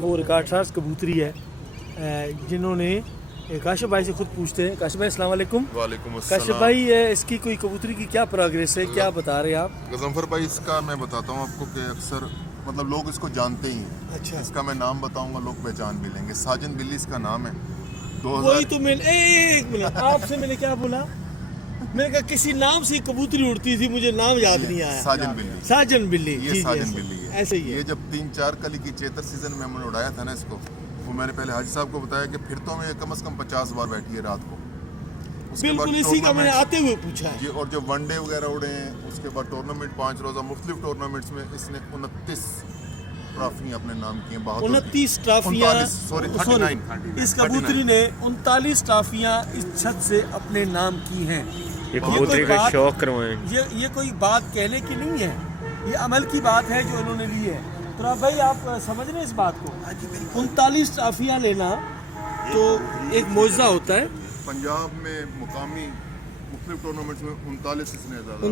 وہ ریکارڈ کبوتری ہے جنہوں نے کاشف بھائی سے خود پوچھتے ہیں. کاشف بھائی السلام علیکم. وعلیکم السلام. کاشف بھائی اس کی کوئی کبوتری کی کیا پروگریس ہے, کیا بتا رہے ہیں آپ؟ غضنفر بھائی اس کا میں بتاتا ہوں آپ کو کہ اکثر مطلب لوگ اس کو جانتے ہی ہیں. اچھا, اس کا میں نام بتاؤں گا لوگ پہچان بھی لیں گے. ساجن بلی اس کا نام ہے. وہی تو میں ایک منٹ آپ سے میں نے کیا بولا, میں نے کہا کسی نام سے کبوتری اڑتی تھی, مجھے نام یاد نہیں آیا. ساجن بلی. ساجن بلی. یہ ساجن بلی ہے. ایسے ہی ہے. یہ جب 3-4 کلی کی چیتر سیزن میں ہم نے اڑایا تھا نا اس کو, وہ میں نے پہلے حاجی صاحب کو بتایا کہ پھرتوں میں کم از کم 50 بار بیٹھی ہے رات کو. بالکل اسی کا میں نے آتے ہوئے پوچھا ہے. جی, اور جب ون ڈے وغیرہ اڑے ہیں اس کے بعد ٹورنامنٹ 5 روزہ مختلف ٹورنامنٹس میں اس نے 29 ٹرافیاں اپنے نام کی ہیں. 29 ٹرافیاں, اس کبوتری نے 39 ٹرافیاں اس چھت سے اپنے نام کی ہیں. یہ کبوتری کا شوق کروائیں. یہ کوئی بات کہنے کی نہیں ہے, یہ عمل کی بات ہے جو انہوں نے لی ہے. تو بھائی آپ سمجھ رہے ہیں اس بات کو, 39 ٹرافیاں لینا تو ایک معجزہ ہوتا ہے. پنجاب میں مقامی مختلف ٹورنامنٹس میں 39 اس نے زیادہ